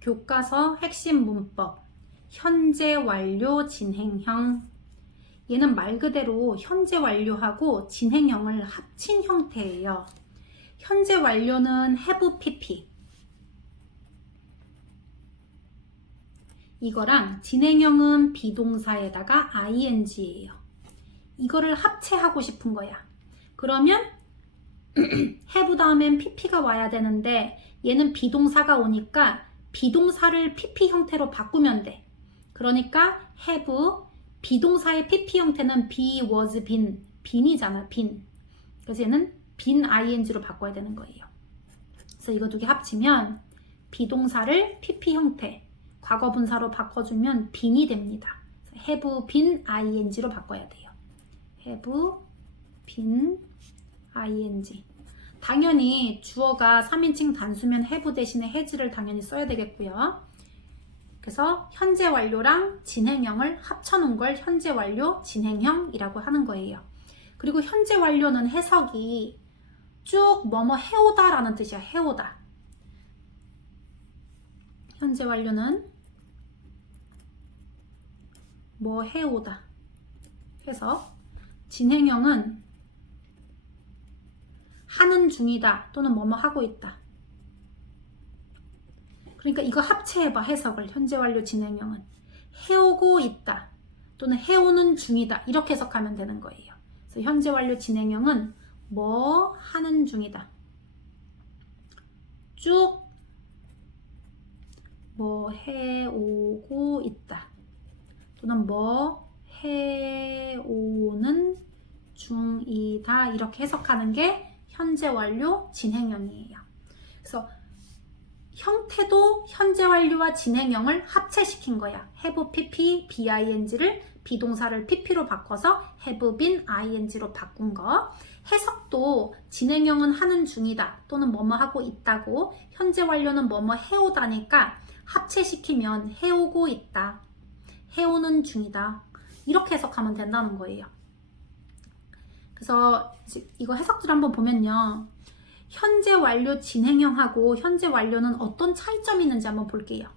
교과서 핵심 문법, 현재 완료 진행형. 얘는 말 그대로 현재 완료하고 진행형을 합친 형태예요. 현재 완료는 have pp. 이거랑 진행형은 비동사에다가 ing예요. 이거를 합체하고 싶은 거야. 그러면 have 다음엔 pp가 와야 되는데 얘는 비동사가 오니까 비동사를 pp 형태로 바꾸면 돼. 그러니까 have 비동사의 pp 형태는 be, was, been, been이잖아, been. 그래서 얘는 been ing로 바꿔야 되는 거예요. 그래서 이거 두 개 합치면 비동사를 pp 형태, 과거분사로 바꿔주면 been이 됩니다. have been ing로 바꿔야 돼요. have been ing. 당연히 주어가 3인칭 단수면 have 대신에 has를 당연히 써야 되겠고요. 그래서 현재 완료랑 진행형을 합쳐놓은 걸 현재 완료 진행형이라고 하는 거예요. 그리고 현재 완료는 해석이 쭉 뭐뭐 해오다 라는 뜻이야. 해오다. 현재 완료는 뭐 해오다. 해석. 진행형은 하는 중이다 또는 뭐뭐 하고 있다. 그러니까 이거 합체해봐. 해석을. 현재 완료 진행형은 해오고 있다 또는 해오는 중이다 이렇게 해석하면 되는 거예요. 그래서 현재 완료 진행형은 뭐 하는 중이다. 쭉 뭐 해오고 있다 또는 뭐 해오는 중이다 이렇게 해석하는 게 현재 완료 진행형이에요. 그래서 형태도 현재 완료와 진행형을 합체시킨 거야. have pp, bing를 비동사를 pp로 바꿔서 have been ing로 바꾼 거. 해석도 진행형은 하는 중이다 또는 뭐뭐 하고 있다고, 현재 완료는 뭐뭐 해오다니까 합체시키면 해오고 있다, 해오는 중이다 이렇게 해석하면 된다는 거예요. 그래서 이거 해석들 한번 보면요. 현재 완료 진행형하고 현재 완료는 어떤 차이점이 있는지 한번 볼게요.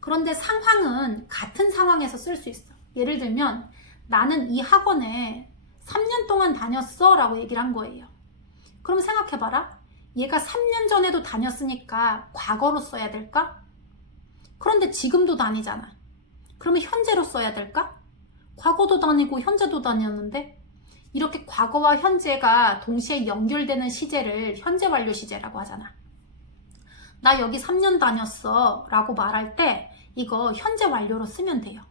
그런데 상황은 같은 상황에서 쓸 수 있어. 예를 들면 나는 이 학원에 3년 동안 다녔어 라고 얘기를 한 거예요. 그럼 생각해봐라. 얘가 3년 전에도 다녔으니까 과거로 써야 될까? 그런데 지금도 다니잖아. 그러면 현재로 써야 될까? 과거도 다니고 현재도 다녔는데 이렇게 과거와 현재가 동시에 연결되는 시제를 현재 완료 시제라고 하잖아. 나 여기 3년 다녔어 라고 말할 때 이거 현재 완료로 쓰면 돼요.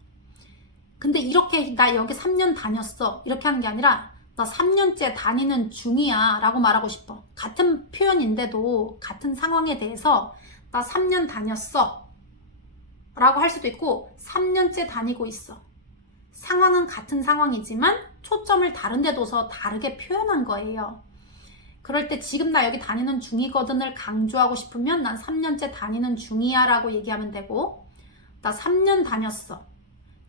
근데 이렇게 나 여기 3년 다녔어 이렇게 하는 게 아니라 나 3년째 다니는 중이야 라고 말하고 싶어. 같은 표현인데도 같은 상황에 대해서 나 3년 다녔어 라고 할 수도 있고 3년째 다니고 있어. 상황은 같은 상황이지만 초점을 다른 데 둬서 다르게 표현한 거예요. 그럴 때 지금 나 여기 다니는 중이거든을 강조하고 싶으면 난 3년째 다니는 중이야 라고 얘기하면 되고, 나 3년 다녔어.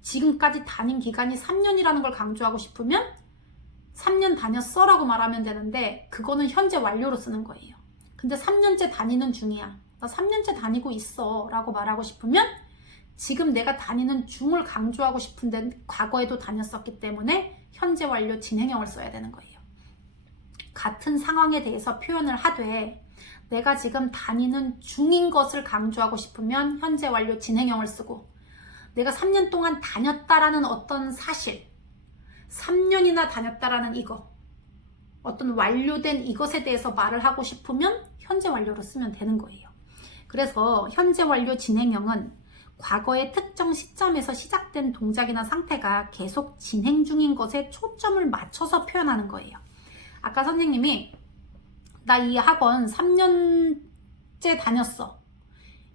지금까지 다닌 기간이 3년이라는 걸 강조하고 싶으면 3년 다녔어 라고 말하면 되는데 그거는 현재 완료로 쓰는 거예요. 근데 3년째 다니는 중이야. 나 3년째 다니고 있어 라고 말하고 싶으면 지금 내가 다니는 중을 강조하고 싶은데 과거에도 다녔었기 때문에 현재 완료 진행형을 써야 되는 거예요. 같은 상황에 대해서 표현을 하되 내가 지금 다니는 중인 것을 강조하고 싶으면 현재 완료 진행형을 쓰고, 내가 3년 동안 다녔다라는 어떤 사실, 3년이나 다녔다라는 이거, 어떤 완료된 이것에 대해서 말을 하고 싶으면 현재 완료로 쓰면 되는 거예요. 그래서 현재 완료 진행형은 과거의 특정 시점에서 시작된 동작이나 상태가 계속 진행 중인 것에 초점을 맞춰서 표현하는 거예요. 아까 선생님이 나 이 학원 3년째 다녔어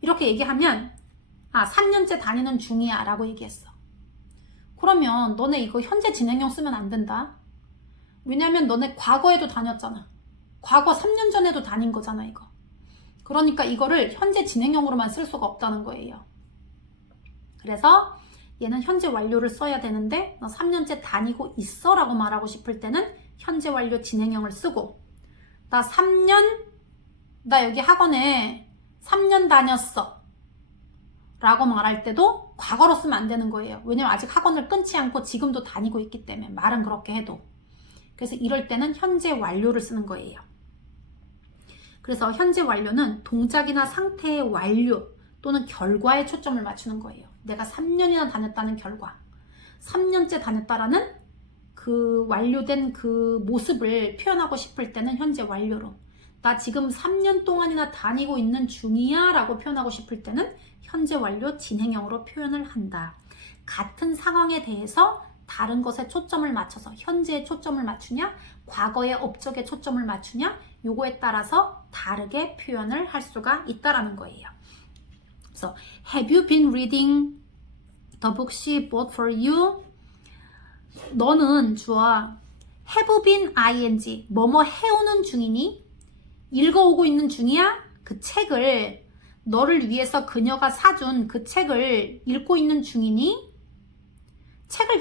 이렇게 얘기하면 3년째 다니는 중이야 라고 얘기했어. 그러면 너네 이거 현재 진행형 쓰면 안 된다. 왜냐면 너네 과거에도 다녔잖아. 과거 3년 전에도 다닌 거잖아 이거. 그러니까 이거를 현재 진행형으로만 쓸 수가 없다는 거예요. 그래서 얘는 현재 완료를 써야 되는데 너 3년째 다니고 있어 라고 말하고 싶을 때는 현재 완료 진행형을 쓰고, 나 여기 학원에 3년 다녔어 라고 말할 때도 과거로 쓰면 안 되는 거예요. 왜냐면 아직 학원을 끊지 않고 지금도 다니고 있기 때문에 말은 그렇게 해도. 그래서 이럴 때는 현재 완료를 쓰는 거예요. 그래서 현재 완료는 동작이나 상태의 완료 또는 결과에 초점을 맞추는 거예요. 내가 3년이나 다녔다는 결과, 3년째 다녔다라는 그 완료된 그 모습을 표현하고 싶을 때는 현재 완료로, 나 지금 3년 동안이나 다니고 있는 중이야 라고 표현하고 싶을 때는 현재 완료 진행형으로 표현을 한다. 같은 상황에 대해서 다른 것에 초점을 맞춰서 현재에 초점을 맞추냐, 과거의 업적에 초점을 맞추냐, 요거에 따라서 다르게 표현을 할 수가 있다라는 거예요. 그래서 Have you been reading the book she bought for you? 너는 주어 have been ing 뭐뭐 해오는 중이니? 읽어오고 있는 중이야? 그 책을 너를 위해서 그녀가 사준 그 책을 읽고 있는 중이니? 책을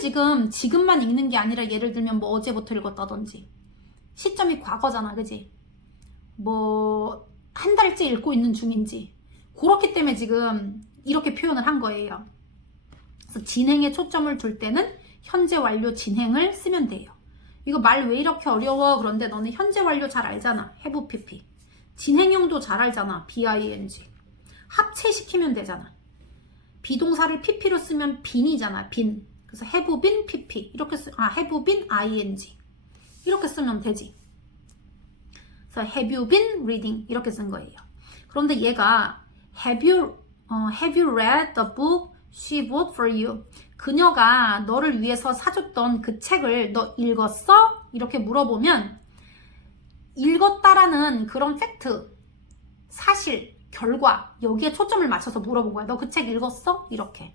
지금만 읽는 게 아니라 예를 들면 뭐 어제부터 읽었다든지 시점이 과거잖아, 그지? 뭐 한 달째 읽고 있는 중인지 그렇기 때문에 지금 이렇게 표현을 한 거예요. 그래서 진행에 초점을 둘 때는 현재 완료 진행을 쓰면 돼요. 이거 말 왜 이렇게 어려워? 그런데 너는 현재 완료 잘 알잖아. have pp. 진행형도 잘 알잖아. bing. 합체시키면 되잖아. 비동사를 pp로 쓰면 been이잖아. been. 그래서 have been pp. 이렇게 have been ing. 이렇게 쓰면 되지. 그래서 have you been reading? 이렇게 쓴 거예요. 그런데 얘가 have you read the book she bought for you? 그녀가 너를 위해서 사줬던 그 책을 너 읽었어? 이렇게 물어보면 읽었다라는 그런 팩트, 사실, 결과 여기에 초점을 맞춰서 물어본 거야. 너 그 책 읽었어? 이렇게.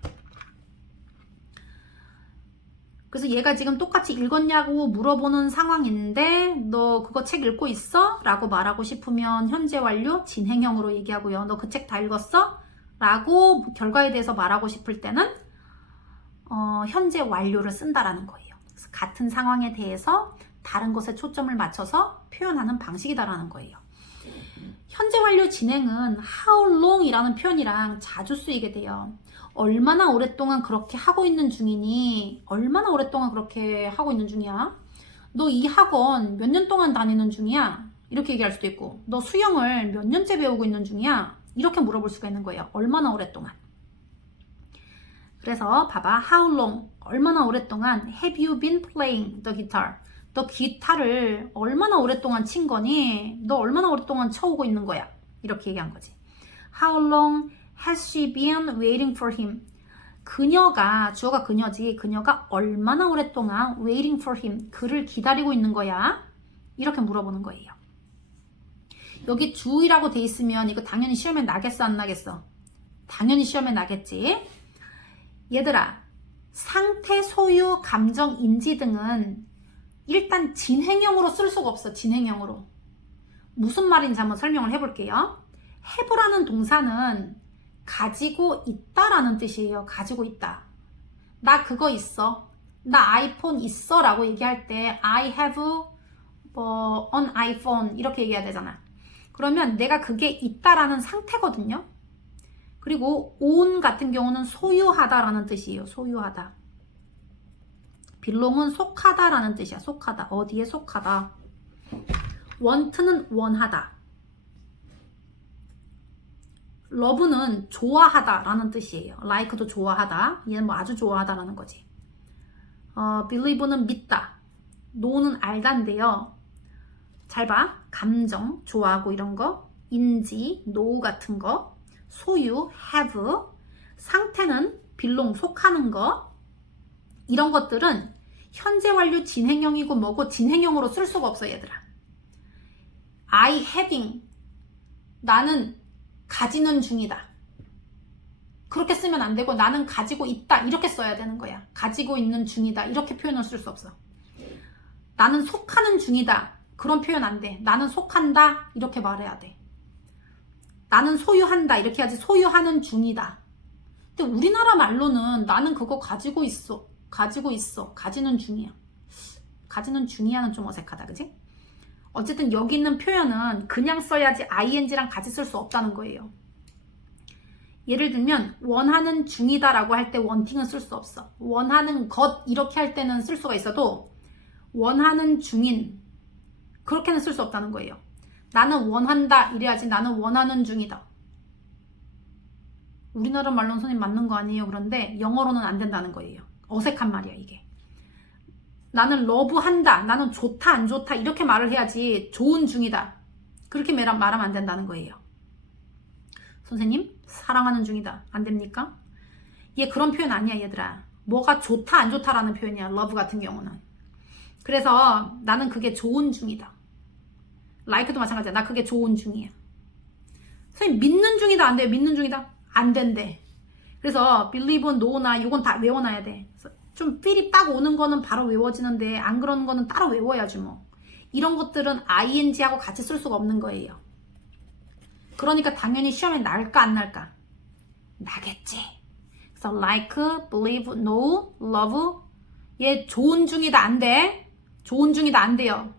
그래서 얘가 지금 똑같이 읽었냐고 물어보는 상황인데 너 그거 책 읽고 있어? 라고 말하고 싶으면 현재 완료 진행형으로 얘기하고요. 너 그 책 다 읽었어? 라고 결과에 대해서 말하고 싶을 때는 현재 완료를 쓴다라는 거예요. 그래서 같은 상황에 대해서 다른 것에 초점을 맞춰서 표현하는 방식이다라는 거예요. 현재 완료 진행은 how long 이라는 표현이랑 자주 쓰이게 돼요. 얼마나 오랫동안 그렇게 하고 있는 중이니? 얼마나 오랫동안 그렇게 하고 있는 중이야? 너 이 학원 몇 년 동안 다니는 중이야? 이렇게 얘기할 수도 있고, 너 수영을 몇 년째 배우고 있는 중이야? 이렇게 물어볼 수가 있는 거예요. 얼마나 오랫동안. 그래서 봐봐. How long? 얼마나 오랫동안 have you been playing the guitar? 너 기타를 얼마나 오랫동안 친 거니? 너 얼마나 오랫동안 쳐오고 있는 거야? 이렇게 얘기한 거지. How long has she been waiting for him? 그녀가, 주어가 그녀지. 그녀가 얼마나 오랫동안 waiting for him? 그를 기다리고 있는 거야? 이렇게 물어보는 거예요. 여기 주의라고 돼 있으면 이거 당연히 시험에 나겠어, 안 나겠어? 당연히 시험에 나겠지. 얘들아, 상태, 소유, 감정, 인지 등은 일단 진행형으로 쓸 수가 없어. 진행형으로. 무슨 말인지 한번 설명을 해볼게요. have라는 동사는 가지고 있다라는 뜻이에요. 가지고 있다. 나 그거 있어. 나 아이폰 있어 라고 얘기할 때 I have an iPhone 이렇게 얘기해야 되잖아. 그러면 내가 그게 있다라는 상태거든요. 그리고 own 같은 경우는 소유하다라는 뜻이에요. 소유하다. belong은 속하다라는 뜻이야. 속하다. 어디에 속하다. want는 원하다. love는 좋아하다라는 뜻이에요. like도 좋아하다. 얘는 뭐 아주 좋아하다라는 거지. believe는 믿다. know는 알다인데요. 잘 봐. 감정, 좋아하고 이런 거. 인지, know 같은 거. 소유, have. 상태는 belong, 속하는 거. 이런 것들은 현재 완료 진행형이고 뭐고 진행형으로 쓸 수가 없어, 얘들아. I having. 나는 가지는 중이다. 그렇게 쓰면 안 되고 나는 가지고 있다. 이렇게 써야 되는 거야. 가지고 있는 중이다. 이렇게 표현을 쓸 수 없어. 나는 속하는 중이다. 그런 표현 안 돼. 나는 속한다. 이렇게 말해야 돼. 나는 소유한다. 이렇게 하지. 소유하는 중이다. 근데 우리나라 말로는 나는 그거 가지고 있어. 가지고 있어. 가지는 중이야. 가지는 중이야는 좀 어색하다. 그지? 어쨌든 여기 있는 표현은 그냥 써야지 ing랑 같이 쓸 수 없다는 거예요. 예를 들면 원하는 중이다라고 할 때 wanting은 쓸 수 없어. 원하는 것 이렇게 할 때는 쓸 수가 있어도 원하는 중인 그렇게는 쓸 수 없다는 거예요. 나는 원한다 이래야지 나는 원하는 중이다. 우리나라 말로는 선생님 맞는 거 아니에요. 그런데 영어로는 안 된다는 거예요. 어색한 말이야 이게. 나는 러브한다. 나는 좋다 안 좋다 이렇게 말을 해야지 좋은 중이다. 그렇게 말하면 안 된다는 거예요. 선생님 사랑하는 중이다. 안 됩니까? 얘 그런 표현 아니야 얘들아. 뭐가 좋다 안 좋다라는 표현이야. 러브 같은 경우는. 그래서 나는 그게 좋은 중이다. like도 마찬가지야. 나 그게 좋은 중이야. 선생님 믿는 중이다 안 돼요? 믿는 중이다? 안 된대. 그래서 believe는 no나 이건 다 외워놔야 돼. 좀 필이 빡 오는 거는 바로 외워지는데 안 그러는 거는 따로 외워야지 뭐. 이런 것들은 ing하고 같이 쓸 수가 없는 거예요. 그러니까 당연히 시험에 날까 안 날까? 나겠지. 그래서 like, believe, know, love 얘 좋은 중이다 안 돼. 좋은 중이다 안 돼요.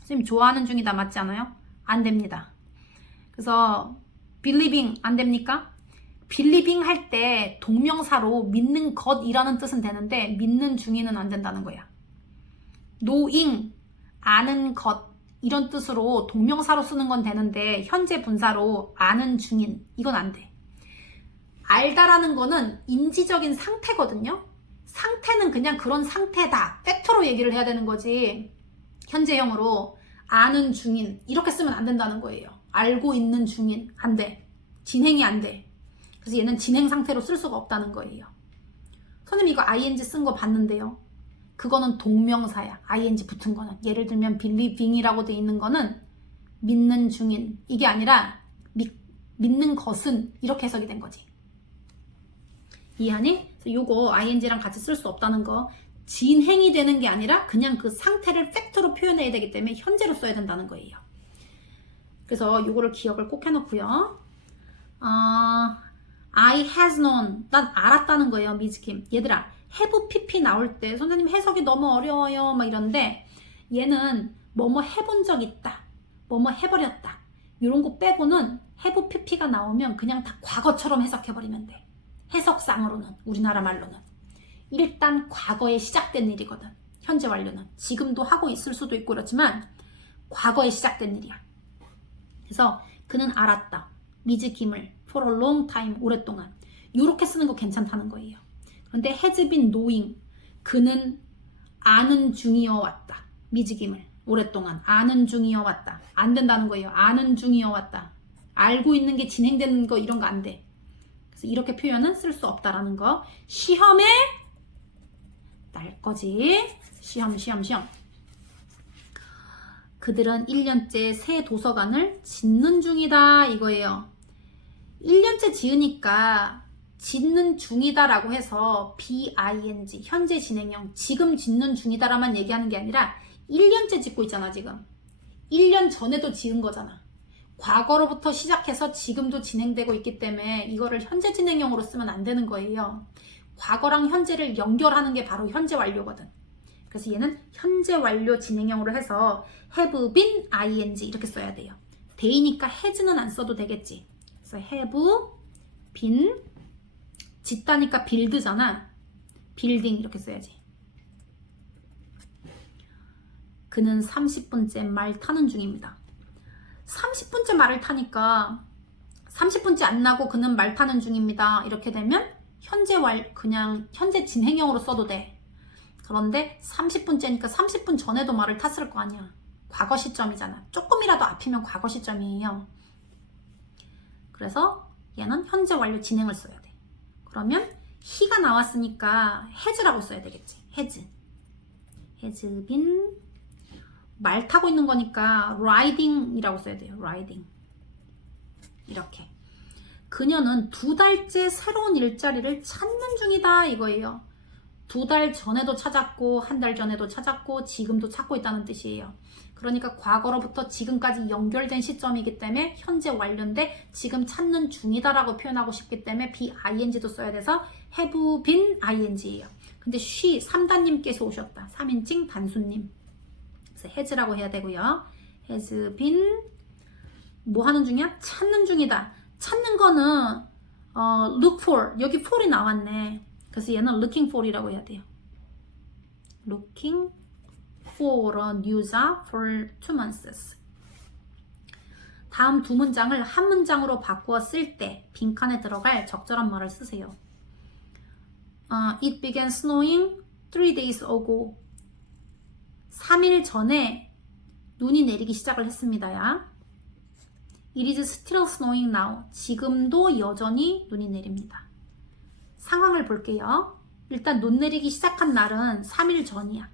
선생님 좋아하는 중이다 맞지 않아요? 안 됩니다. 그래서 believing 안 됩니까? believing 할 때 동명사로 믿는 것이라는 뜻은 되는데 믿는 중이는 안 된다는 거야. knowing 아는 것 이런 뜻으로 동명사로 쓰는 건 되는데 현재 분사로 아는 중인 이건 안 돼. 알다라는 거는 인지적인 상태거든요. 상태는 그냥 그런 상태다. 팩트로 얘기를 해야 되는 거지. 현재형으로 아는 중인 이렇게 쓰면 안 된다는 거예요. 알고 있는 중인 안 돼. 진행이 안 돼. 그래서 얘는 진행 상태로 쓸 수가 없다는 거예요. 선생님 이거 ing 쓴 거 봤는데요. 그거는 동명사야. ing 붙은 거는. 예를 들면 believing이라고 돼 있는 거는 믿는 중인 이게 아니라 믿는 것은 이렇게 해석이 된 거지. 이해하니? 그래서 요거 ing랑 같이 쓸 수 없다는 거. 진행이 되는 게 아니라 그냥 그 상태를 팩트로 표현해야 되기 때문에 현재로 써야 된다는 거예요. 그래서 요거를 기억을 꼭 해놓고요. I has known 난 알았다는 거예요. 미즈킴 얘들아 have pp 나올 때 선생님 해석이 너무 어려워요 막 이런데 얘는 뭐뭐 해본 적 있다 뭐뭐 해버렸다 이런 거 빼고는 have pp가 나오면 그냥 다 과거처럼 해석해버리면 돼. 해석상으로는 우리나라 말로는 일단 과거에 시작된 일이거든. 현재 완료는 지금도 하고 있을 수도 있고 그렇지만 과거에 시작된 일이야. 그래서 그는 알았다 미즈킴을 for a long time 오랫동안 이렇게 쓰는 거 괜찮다는 거예요. 그런데 has been knowing 그는 아는 중이어 왔다. 미즈킴을 오랫동안 아는 중이어 왔다. 안 된다는 거예요. 아는 중이어 왔다. 알고 있는 게 진행되는 거 이런 거 안 돼. 그래서 이렇게 표현은 쓸 수 없다라는 거. 시험에 날 거지. 시험. 그들은 1년째 새 도서관을 짓는 중이다 이거예요. 1년째 지으니까 짓는 중이다라고 해서 BING 현재 진행형 지금 짓는 중이다라만 얘기하는 게 아니라 1년째 짓고 있잖아 지금. 1년 전에도 지은 거잖아. 과거로부터 시작해서 지금도 진행되고 있기 때문에 이거를 현재 진행형으로 쓰면 안 되는 거예요. 과거랑 현재를 연결하는 게 바로 현재 완료거든. 그래서 얘는 현재 완료 진행형으로 해서 have been ing 이렇게 써야 돼요. 데이니까 has는 안 써도 되겠지. 그래서 have been 짓다니까 build잖아. building 이렇게 써야지. 그는 30분째 말 타는 중입니다. 30분째 말을 타니까 30분째 안 나고 그는 말 타는 중입니다. 이렇게 되면 그냥 현재 진행형으로 써도 돼. 그런데 30분째니까 30분 전에도 말을 탔을 거 아니야. 과거 시점이잖아. 조금이라도 앞이면 과거 시점이에요. 그래서 얘는 현재 완료 진행을 써야 돼. 그러면 he가 나왔으니까 has라고 써야 되겠지. has been 말 타고 있는 거니까 riding이라고 써야 돼요. riding 이렇게. 그녀는 2달째 새로운 일자리를 찾는 중이다 이거예요. 2달 전에도 찾았고 1달 전에도 찾았고 지금도 찾고 있다는 뜻이에요. 그러니까 과거로부터 지금까지 연결된 시점이기 때문에 현재 완료인데 지금 찾는 중이다라고 표현하고 싶기 때문에 BING도 써야 돼서 have been ing예요. 근데 she 3단님께서 오셨다. 3인칭 단수님. 그래서 has라고 해야 되고요. has been 뭐 하는 중이야? 찾는 중이다. 찾는 거는 look for, 여기 for이 나왔네. 그래서 얘는 looking for이라고 해야 돼요. looking for a new job for 2 months. 다음 두 문장을 한 문장으로 바꾸어 쓸 때 빈칸에 들어갈 적절한 말을 쓰세요. It began snowing 3 days ago. 3일 전에 눈이 내리기 시작을 했습니다야. It is still snowing now. 지금도 여전히 눈이 내립니다. 상황을 볼게요. 일단 눈 내리기 시작한 날은 3일 전이야.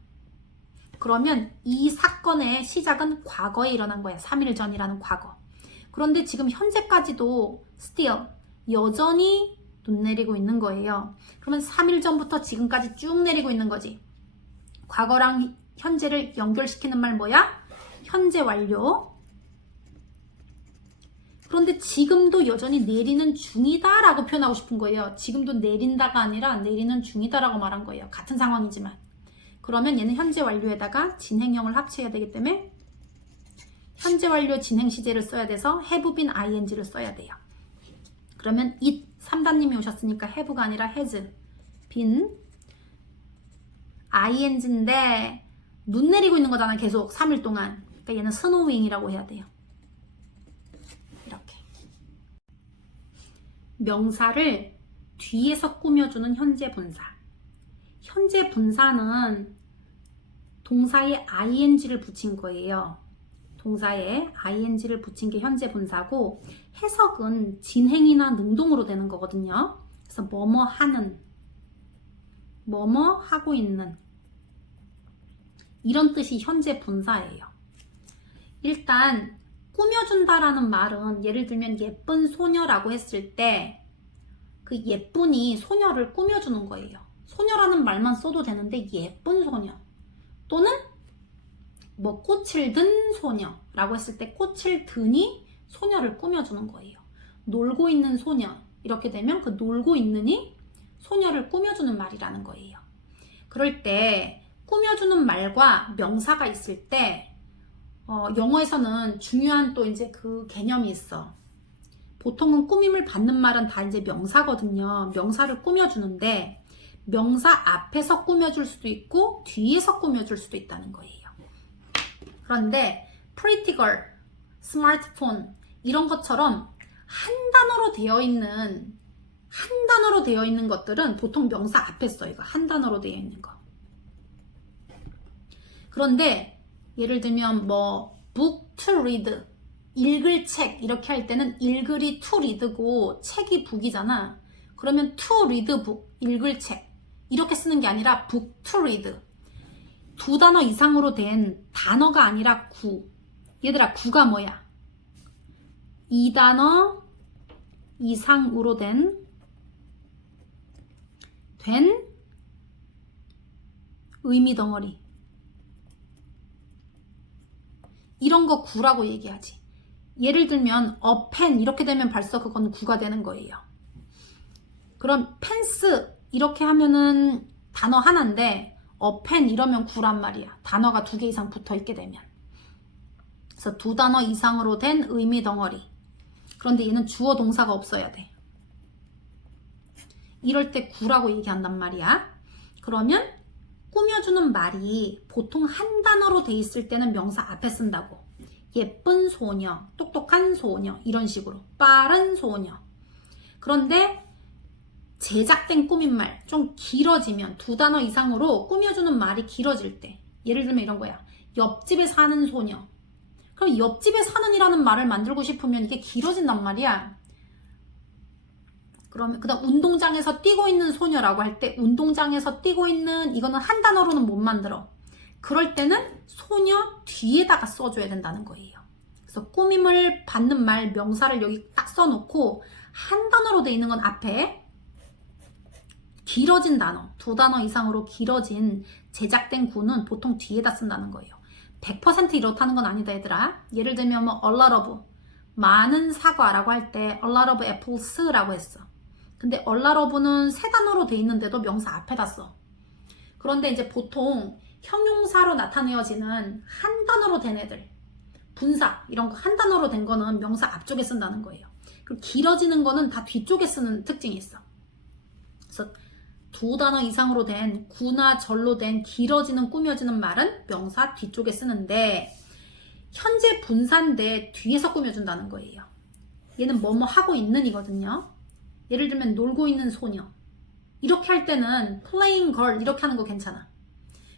그러면 이 사건의 시작은 과거에 일어난 거야. 3일 전이라는 과거. 그런데 지금 현재까지도 still, 여전히 눈 내리고 있는 거예요. 그러면 3일 전부터 지금까지 쭉 내리고 있는 거지. 과거랑 현재를 연결시키는 말 뭐야? 현재 완료. 그런데 지금도 여전히 내리는 중이다 라고 표현하고 싶은 거예요. 지금도 내린다가 아니라 내리는 중이다 라고 말한 거예요. 같은 상황이지만. 그러면 얘는 현재 완료에다가 진행형을 합쳐야 되기 때문에 현재 완료 진행 시제를 써야 돼서 have been ing를 써야 돼요. 그러면 it, 3단님이 오셨으니까 have가 아니라 has been ing인데 눈 내리고 있는 거잖아. 계속 3일 동안. 그러니까 얘는 snowing이라고 해야 돼요. 이렇게. 명사를 뒤에서 꾸며주는 현재 분사. 현재 분사는 동사에 ing를 붙인 거예요. 동사에 ing를 붙인 게 현재 분사고 해석은 진행이나 능동으로 되는 거거든요. 그래서 뭐뭐 하는, 뭐뭐 하고 있는 이런 뜻이 현재 분사예요. 일단 꾸며준다라는 말은 예를 들면 예쁜 소녀라고 했을 때 그 예쁜이 소녀를 꾸며주는 거예요. 소녀라는 말만 써도 되는데 예쁜 소녀 또는 뭐 꽃을 든 소녀라고 했을 때 꽃을 드니 소녀를 꾸며주는 거예요. 놀고 있는 소녀 이렇게 되면 그 놀고 있는이 소녀를 꾸며주는 말이라는 거예요. 그럴 때 꾸며주는 말과 명사가 있을 때 영어에서는 중요한 또 이제 그 개념이 있어. 보통은 꾸밈을 받는 말은 다 이제 명사거든요. 명사를 꾸며주는데 명사 앞에서 꾸며줄 수도 있고 뒤에서 꾸며줄 수도 있다는 거예요. 그런데 pretty girl, smartphone 이런 것처럼 한 단어로 되어 있는 것들은 보통 명사 앞에 써. 이거 한 단어로 되어 있는 거. 그런데 예를 들면 뭐 book to read, 읽을 책 이렇게 할 때는 읽으리 to read고 책이 book이잖아. 그러면 to read book, 읽을 책 이렇게 쓰는 게 아니라 book to read. 두 단어 이상으로 된 단어가 아니라 구. 얘들아, 구가 뭐야? 이 단어 이상으로 된 의미 덩어리. 이런 거 구라고 얘기하지. 예를 들면 a pen 이렇게 되면 벌써 그건 구가 되는 거예요. 그럼 펜스 이렇게 하면은 단어 하나인데 a pen 이러면 구란 말이야. 단어가 2개 이상 붙어 있게 되면. 그래서 두 단어 이상으로 된 의미 덩어리. 그런데 얘는 주어 동사가 없어야 돼. 이럴 때 구라고 얘기한단 말이야. 그러면 꾸며주는 말이 보통 한 단어로 돼 있을 때는 명사 앞에 쓴다고. 예쁜 소녀, 똑똑한 소녀 이런 식으로. 빠른 소녀. 그런데 제작된 꾸민말 좀 길어지면 두 단어 이상으로 꾸며주는 말이 길어질 때 예를 들면 이런 거야. 옆집에 사는 소녀. 그럼 옆집에 사는이라는 말을 만들고 싶으면 이게 길어진단 말이야. 그러면 그다음 운동장에서 뛰고 있는 소녀라고 할 때 운동장에서 뛰고 있는 이거는 한 단어로는 못 만들어. 그럴 때는 소녀 뒤에다가 써줘야 된다는 거예요. 그래서 꾸밈을 받는 말 명사를 여기 딱 써놓고 한 단어로 돼 있는 건 앞에 길어진 단어, 두 단어 이상으로 길어진 제작된 구는 보통 뒤에다 쓴다는 거예요. 100% 이렇다는 건 아니다 얘들아. 예를 들면 뭐 a lot of 많은 사과라고 할 때 a lot of apples라고 했어. 근데 a lot of는 세 단어로 돼 있는데도 명사 앞에다 써. 그런데 이제 보통 형용사로 나타내어지는 한 단어로 된 애들 분사 이런 거 한 단어로 된 거는 명사 앞쪽에 쓴다는 거예요. 그리고 길어지는 거는 다 뒤쪽에 쓰는 특징이 있어. 그래서 두 단어 이상으로 된 구나 절로 된 길어지는 꾸며지는 말은 명사 뒤쪽에 쓰는데 현재 분사인데 뒤에서 꾸며준다는 거예요. 얘는 뭐뭐 하고 있는 이거든요. 예를 들면 놀고 있는 소녀. 이렇게 할 때는 playing girl 이렇게 하는 거 괜찮아.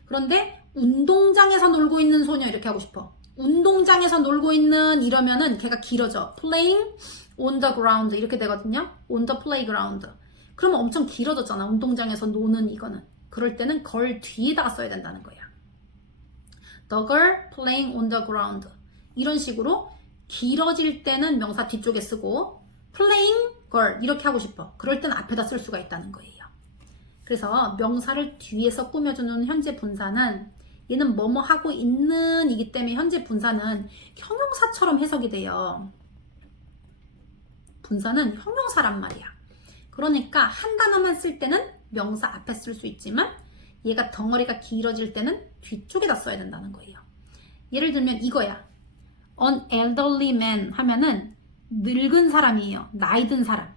그런데 운동장에서 놀고 있는 소녀 이렇게 하고 싶어. 운동장에서 놀고 있는 이러면은 걔가 길어져. playing on the ground 이렇게 되거든요. on the playground. 그러면 엄청 길어졌잖아. 운동장에서 노는 이거는. 그럴 때는 girl 뒤에다가 써야 된다는 거야. The girl playing on the ground. 이런 식으로 길어질 때는 명사 뒤쪽에 쓰고 playing girl 이렇게 하고 싶어. 그럴 때는 앞에다 쓸 수가 있다는 거예요. 그래서 명사를 뒤에서 꾸며주는 현재 분사는 얘는 뭐뭐 하고 있는 이기 때문에 현재 분사는 형용사처럼 해석이 돼요. 분사는 형용사란 말이야. 그러니까 한 단어만 쓸 때는 명사 앞에 쓸 수 있지만 얘가 덩어리가 길어질 때는 뒤쪽에다 써야 된다는 거예요. 예를 들면 이거야. An elderly man 하면은 늙은 사람이에요. 나이 든 사람.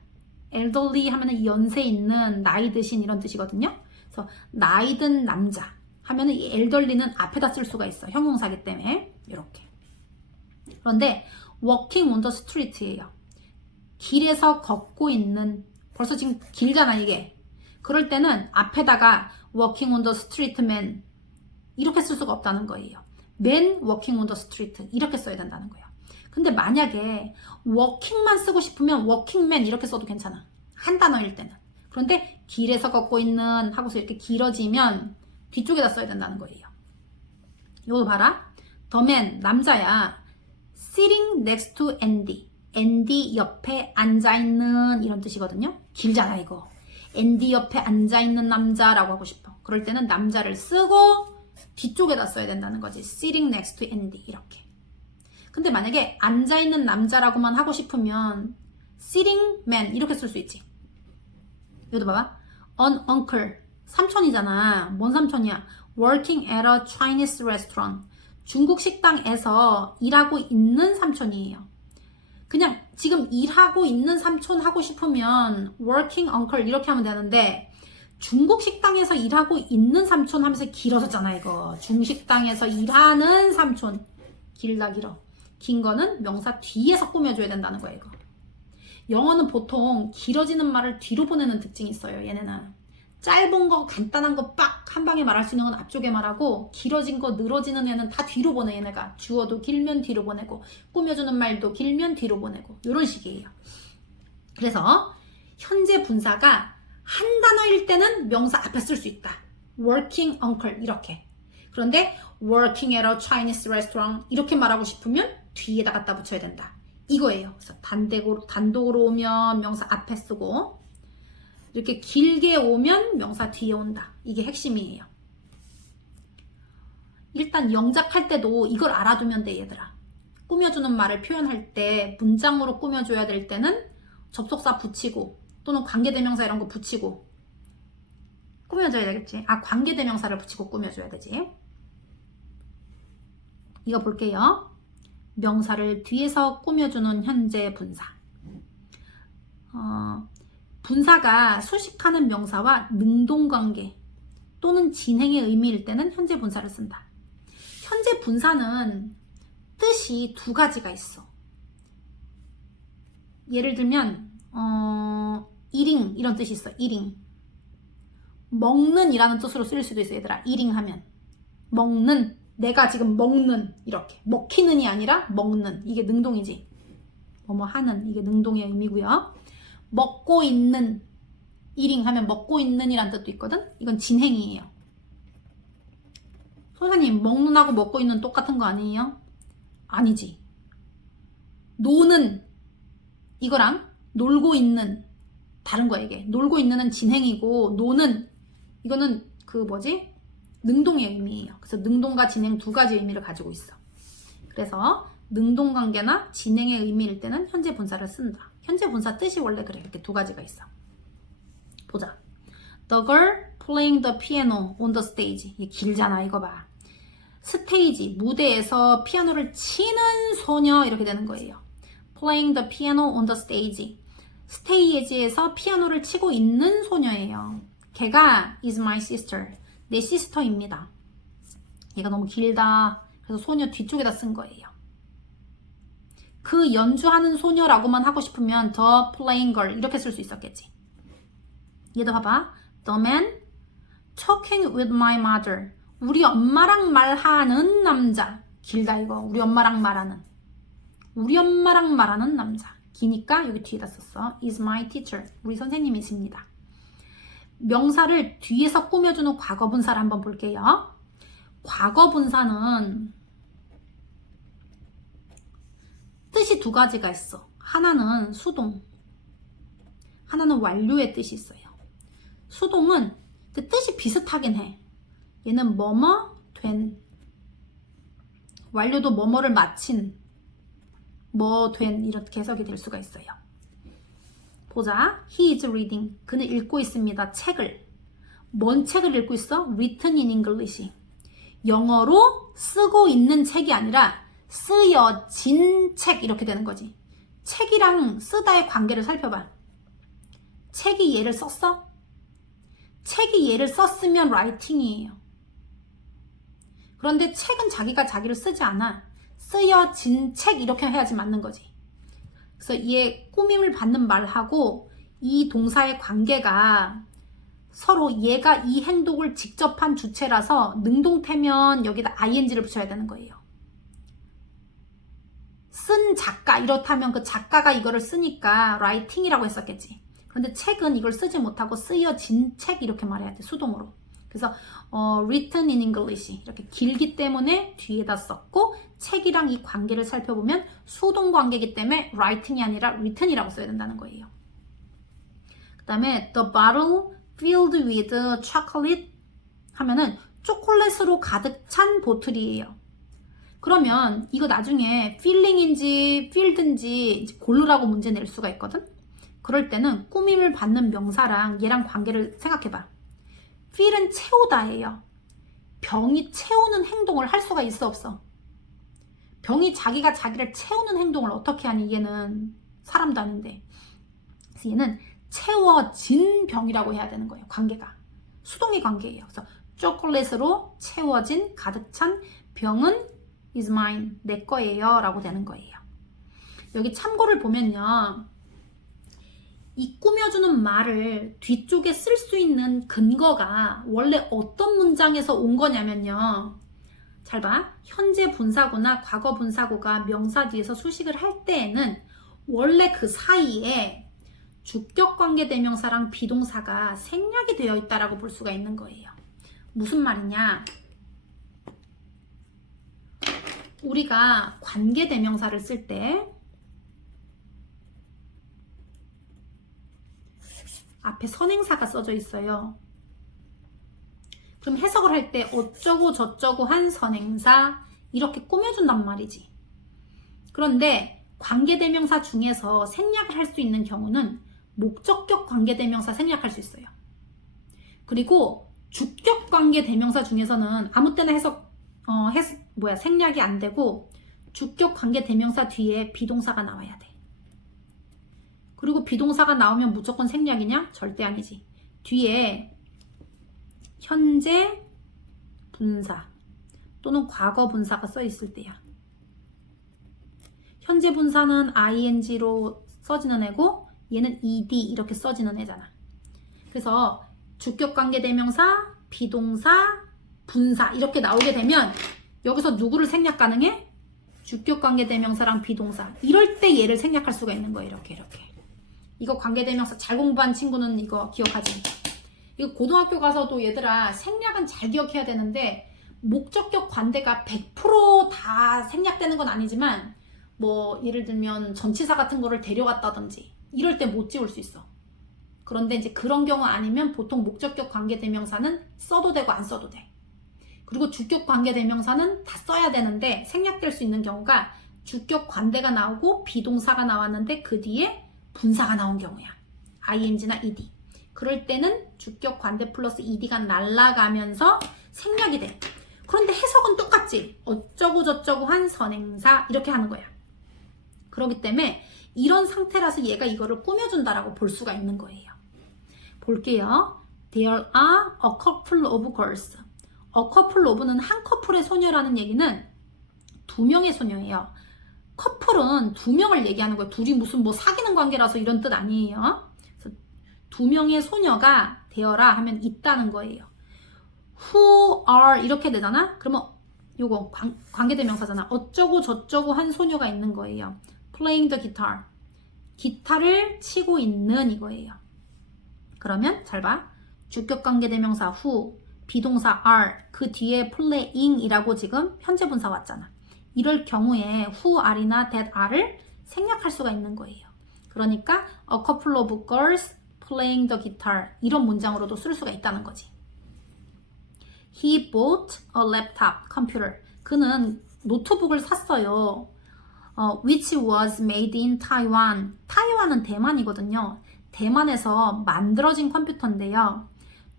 elderly 하면은 연세 있는, 나이 드신 이런 뜻이거든요. 그래서 나이 든 남자 하면은 이 elderly는 앞에다 쓸 수가 있어. 형용사기 때문에 이렇게. 그런데 walking on the street예요. 길에서 걷고 있는, 벌써 지금 길잖아 이게. 그럴 때는 앞에다가 walking on the street man 이렇게 쓸 수가 없다는 거예요. man walking on the street 이렇게 써야 된다는 거예요. 근데 만약에 walking만 쓰고 싶으면 walking man 이렇게 써도 괜찮아. 한 단어일 때는. 그런데 길에서 걷고 있는 하고서 이렇게 길어지면 뒤쪽에다 써야 된다는 거예요. 이거 봐라. the man 남자야. sitting next to Andy. 앤디 옆에 앉아있는 이런 뜻이거든요. 길잖아 이거. 앤디 옆에 앉아있는 남자라고 하고 싶어. 그럴 때는 남자를 쓰고 뒤쪽에다 써야 된다는 거지. sitting next to Andy 이렇게. 근데 만약에 앉아있는 남자라고만 하고 싶으면 sitting man 이렇게 쓸 수 있지. 여기도 봐봐. an uncle 삼촌이잖아. 뭔 삼촌이야? working at a Chinese restaurant. 중국 식당에서 일하고 있는 삼촌이에요. 그냥 지금 일하고 있는 삼촌 하고 싶으면 working uncle 이렇게 하면 되는데 중국 식당에서 일하고 있는 삼촌 하면서 길어졌잖아 이거. 중식당에서 일하는 삼촌. 길다 길어. 긴 거는 명사 뒤에서 꾸며줘야 된다는 거야 이거. 영어는 보통 길어지는 말을 뒤로 보내는 특징이 있어요. 얘네는. 짧은 거 간단한 거 빡 한 방에 말할 수 있는 건 앞쪽에 말하고 길어진 거 늘어지는 애는 다 뒤로 보내. 얘네가 주어도 길면 뒤로 보내고 꾸며주는 말도 길면 뒤로 보내고 이런 식이에요. 그래서 현재 분사가 한 단어일 때는 명사 앞에 쓸 수 있다. working uncle 이렇게. 그런데 working at a Chinese restaurant 이렇게 말하고 싶으면 뒤에다 갖다 붙여야 된다. 이거예요. 그래서 단독으로 오면 명사 앞에 쓰고 이렇게 길게 오면 명사 뒤에 온다. 이게 핵심이에요. 일단 영작할 때도 이걸 알아두면 돼 얘들아. 꾸며주는 말을 표현할 때 문장으로 꾸며줘야 될 때는 접속사 붙이고 또는 관계대명사 이런 거 붙이고 꾸며줘야 되겠지. 관계대명사를 붙이고 꾸며줘야 되지. 이거 볼게요. 명사를 뒤에서 꾸며주는 현재 분사. 분사가 수식하는 명사와 능동관계 또는 진행의 의미일 때는 현재 분사를 쓴다. 현재 분사는 뜻이 두 가지가 있어. 예를 들면 eating 이런 뜻이 있어. eating. 먹는 이라는 뜻으로 쓰일 수도 있어 얘들아. eating 하면 먹는, 내가 지금 먹는 이렇게. 먹히는이 아니라 먹는. 이게 능동이지. 뭐뭐 하는 이게 능동의 의미고요. 먹고 있는, eating 하면 먹고 있는 이란 뜻도 있거든. 이건 진행이에요. 선생님 먹는 하고 먹고 있는 똑같은 거 아니에요? 아니지. 노는 이거랑 놀고 있는 다른 거야 이게. 놀고 있는은 진행이고 노는 이거는 능동의 의미예요. 그래서 능동과 진행 두 가지 의미를 가지고 있어. 그래서 능동관계나 진행의 의미일 때는 현재 분사를 쓴다. 현재 분사 뜻이 원래 그래. 이렇게 두 가지가 있어. 보자. The girl playing the piano on the stage. 이게 길잖아. 이거 봐. 스테이지, 무대에서 피아노를 치는 소녀 이렇게 되는 거예요. playing the piano on the stage. 스테이지에서 피아노를 치고 있는 소녀예요. 걔가 is my sister. 내 시스터입니다. 얘가 너무 길다. 그래서 소녀 뒤쪽에다 쓴 거예요. 그 연주하는 소녀라고만 하고 싶으면 the playing girl 이렇게 쓸 수 있었겠지. 얘도 봐봐. The man talking with my mother. 우리 엄마랑 말하는 남자. 길다 이거. 우리 엄마랑 말하는 남자. 기니까 여기 뒤에다 썼어. is my teacher. 우리 선생님이십니다. 명사를 뒤에서 꾸며주는 과거분사를 한번 볼게요. 과거분사는 뜻이 두 가지가 있어. 하나는 수동, 하나는 완료의 뜻이 있어요. 수동은 그 뜻이 비슷하긴 해. 얘는 뭐뭐 된, 완료도 뭐뭐를 마친, 뭐 된 이렇게 해석이 될 수가 있어요. 보자. He is reading. 그는 읽고 있습니다. 책을. 뭔 책을 읽고 있어? Written in English. 영어로 쓰고 있는 책이 아니라 쓰여진 책 이렇게 되는 거지. 책이랑 쓰다의 관계를 살펴봐. 책이 얘를 썼어? 책이 얘를 썼으면 writing이에요. 그런데 책은 자기가 자기를 쓰지 않아. 쓰여진 책 이렇게 해야지 맞는 거지. 그래서 얘 꾸밈을 받는 말하고 이 동사의 관계가 서로 얘가 이 행동을 직접 한 주체라서 능동태면 여기다 ing를 붙여야 되는 거예요. 쓴 작가 이렇다면 그 작가가 이거를 쓰니까 writing이라고 했었겠지. 그런데 책은 이걸 쓰지 못하고 쓰여진 책 이렇게 말해야 돼. 수동으로. 그래서 written in English 이렇게 길기 때문에 뒤에다 썼고 책이랑 이 관계를 살펴보면 수동 관계이기 때문에 writing이 아니라 written이라고 써야 된다는 거예요. 그 다음에 the bottle filled with chocolate 하면은 초콜릿으로 가득 찬 보틀이에요. 그러면 이거 나중에 filling인지 filled인지 고르라고 문제 낼 수가 있거든. 그럴 때는 꾸밈을 받는 명사랑 얘랑 관계를 생각해봐. fill은 채우다예요. 병이 채우는 행동을 할 수가 있어 없어? 병이 자기가 자기를 채우는 행동을 어떻게 하니? 얘는 사람도 아닌데. 그래서 얘는 채워진 병이라고 해야 되는 거예요. 관계가. 수동의 관계예요. 그래서 초콜릿으로 채워진 가득 찬 병은 is mine. 내 거예요. 라고 되는 거예요. 여기 참고를 보면요. 이 꾸며주는 말을 뒤쪽에 쓸 수 있는 근거가 원래 어떤 문장에서 온 거냐면요. 잘 봐. 현재 분사구나 과거 분사구가 명사 뒤에서 수식을 할 때에는 원래 그 사이에 주격관계대명사랑 비동사가 생략이 되어 있다라고 볼 수가 있는 거예요. 무슨 말이냐? 우리가 관계대명사를 쓸 때 앞에 선행사가 써져 있어요. 그럼 해석을 할 때 어쩌고 저쩌고 한 선행사 이렇게 꾸며준단 말이지. 그런데 관계대명사 중에서 생략을 할 수 있는 경우는 목적격 관계대명사 생략할 수 있어요. 그리고 주격 관계대명사 중에서는 아무 때나 생략이 안 되고 주격 관계대명사 뒤에 비동사가 나와야 돼. 그리고 비동사가 나오면 무조건 생략이냐? 절대 아니지. 뒤에 현재 분사 또는 과거 분사가 써 있을 때야. 현재 분사는 ing로 써지는 애고 얘는 ed 이렇게 써지는 애잖아. 그래서 주격관계대명사, 비동사, 분사 이렇게 나오게 되면 여기서 누구를 생략 가능해? 주격관계대명사랑 비동사. 이럴 때 얘를 생략할 수가 있는 거예요. 이렇게. 이거 관계대명사 잘 공부한 친구는 이거 기억하지? 이거 고등학교 가서도 얘들아 생략은 잘 기억해야 되는데 목적격 관대가 100% 다 생략되는 건 아니지만 뭐 예를 들면 전치사 같은 거를 데려갔다든지 이럴 때 못 지울 수 있어. 그런데 이제 그런 경우 아니면 보통 목적격 관계대명사는 써도 되고 안 써도 돼. 그리고 주격 관계대명사는 다 써야 되는데 생략될 수 있는 경우가 주격 관대가 나오고 비동사가 나왔는데 그 뒤에 분사가 나온 경우야. ing나 ed. 그럴 때는 주격 관대 플러스 ed가 날아가면서 생략이 돼. 그런데 해석은 똑같지. 어쩌고 저쩌고 한 선행사 이렇게 하는 거야. 그렇기 때문에 이런 상태라서 얘가 이거를 꾸며준다라고 볼 수가 있는 거예요. 볼게요. There are a couple of girls. A couple of는 한 커플의 소녀라는 얘기는 두 명의 소녀예요. 커플은 두 명을 얘기하는 거예요. 둘이 무슨 뭐 사귀는 관계라서 이런 뜻 아니에요. 그래서 두 명의 소녀가 되어라 하면 있다는 거예요. Who are 이렇게 되잖아? 그러면 요거 관계대명사잖아. 어쩌고 저쩌고 한 소녀가 있는 거예요. Playing the guitar. 기타를 치고 있는 이거예요. 그러면 잘 봐. 주격관계대명사 who, 비동사 are, 그 뒤에 playing 이라고 지금 현재분사 왔잖아. 이럴 경우에 who are나 that are를 생략할 수가 있는 거예요. 그러니까 a couple of girls playing the guitar 이런 문장으로도 쓸 수가 있다는 거지. He bought a laptop computer. 그는 노트북을 샀어요. Which was made in Taiwan. 타이완은 대만이거든요. 대만에서 만들어진 컴퓨터인데요.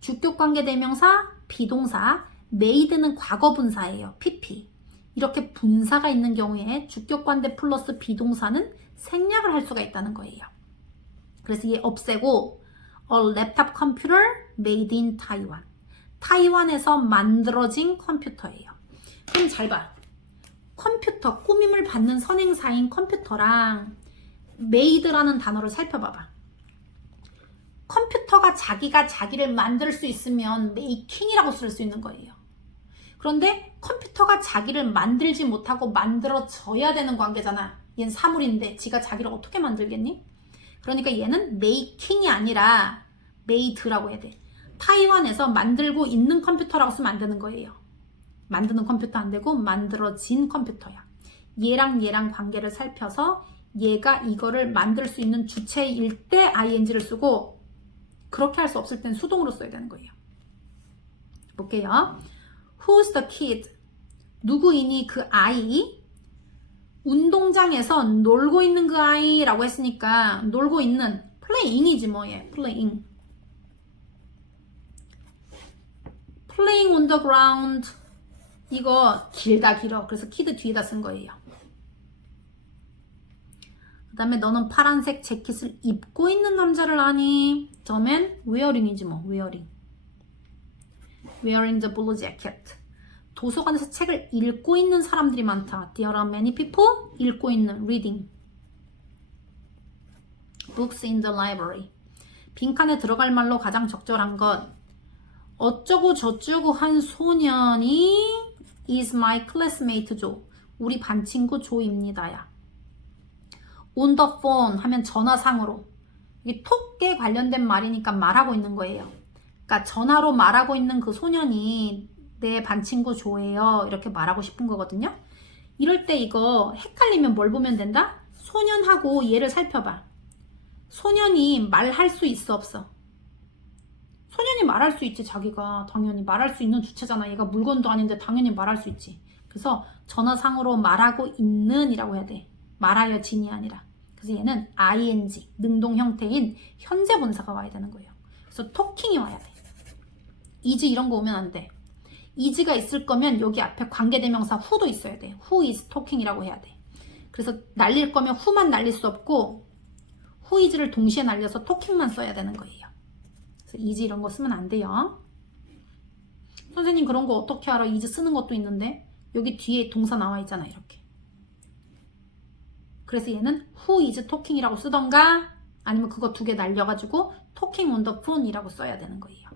주격관계대명사, 비동사, made는 과거분사예요. pp. 이렇게 분사가 있는 경우에 주격관대 플러스 비동사는 생략을 할 수가 있다는 거예요. 그래서 얘 없애고 a laptop computer made in Taiwan. 타이완에서 만들어진 컴퓨터예요. 그럼 잘 봐. 컴퓨터, 꾸밈을 받는 선행사인 컴퓨터랑 made라는 단어를 살펴봐봐. 컴퓨터가 자기가 자기를 만들 수 있으면 making이라고 쓸 수 있는 거예요. 그런데 컴퓨터가 자기를 만들지 못하고 만들어져야 되는 관계잖아. 얘는 사물인데 지가 자기를 어떻게 만들겠니? 그러니까 얘는 making이 아니라 made라고 해야 돼. 타이완에서 만들고 있는 컴퓨터라고 쓰면 안 되는 거예요. 만드는 컴퓨터 안 되고 만들어진 컴퓨터야. 얘랑 관계를 살펴서 얘가 이거를 만들 수 있는 주체일 때 ing를 쓰고 그렇게 할 수 없을 땐 수동으로 써야 되는 거예요. 볼게요. Who's the kid? 누구이니 그 아이? 운동장에서 놀고 있는 그 아이라고 했으니까 놀고 있는 playing이지 뭐 얘. playing. playing on the ground. 이거 길어. 그래서 kid 뒤에다 쓴 거예요. 그 다음에 너는 파란색 재킷을 입고 있는 남자를 아니? 저면 wearing이지 뭐. wearing the blue jacket. 도서관에서 책을 읽고 있는 사람들이 많다. There are many people 읽고 있는 reading. books in the library. 빈칸에 들어갈 말로 가장 적절한 것. 어쩌고 저쩌고 한 소년이 is my classmate 조. 우리 반 친구 조입니다야. on the phone 하면 전화상으로. 이게 톡에 관련된 말이니까 말하고 있는 거예요. 그러니까 전화로 말하고 있는 그 소년이 내 반 친구 조예요. 이렇게 말하고 싶은 거거든요. 이럴 때 이거 헷갈리면 뭘 보면 된다? 소년하고 얘를 살펴봐. 소년이 말할 수 있어 없어? 소년이 말할 수 있지. 자기가 당연히 말할 수 있는 주체잖아. 얘가 물건도 아닌데 당연히 말할 수 있지. 그래서 전화상으로 말하고 있는 이라고 해야 돼. 말하여 진이 아니라. 그래서 얘는 ing, 능동 형태인 현재 분사가 와야 되는 거예요. 그래서 talking이 와야 돼. is 이런 거 오면 안 돼. is가 있을 거면 여기 앞에 관계대명사 who도 있어야 돼. who is talking이라고 해야 돼. 그래서 날릴 거면 who만 날릴 수 없고 who is를 동시에 날려서 talking만 써야 되는 거예요. 그래서 is 이런 거 쓰면 안 돼요. 선생님 그런 거 어떻게 알아? is 쓰는 것도 있는데 여기 뒤에 동사 나와 있잖아. 이렇게. 그래서 얘는 who is talking이라고 쓰던가 아니면 그거 두 개 날려가지고 talking on the phone이라고 써야 되는 거예요.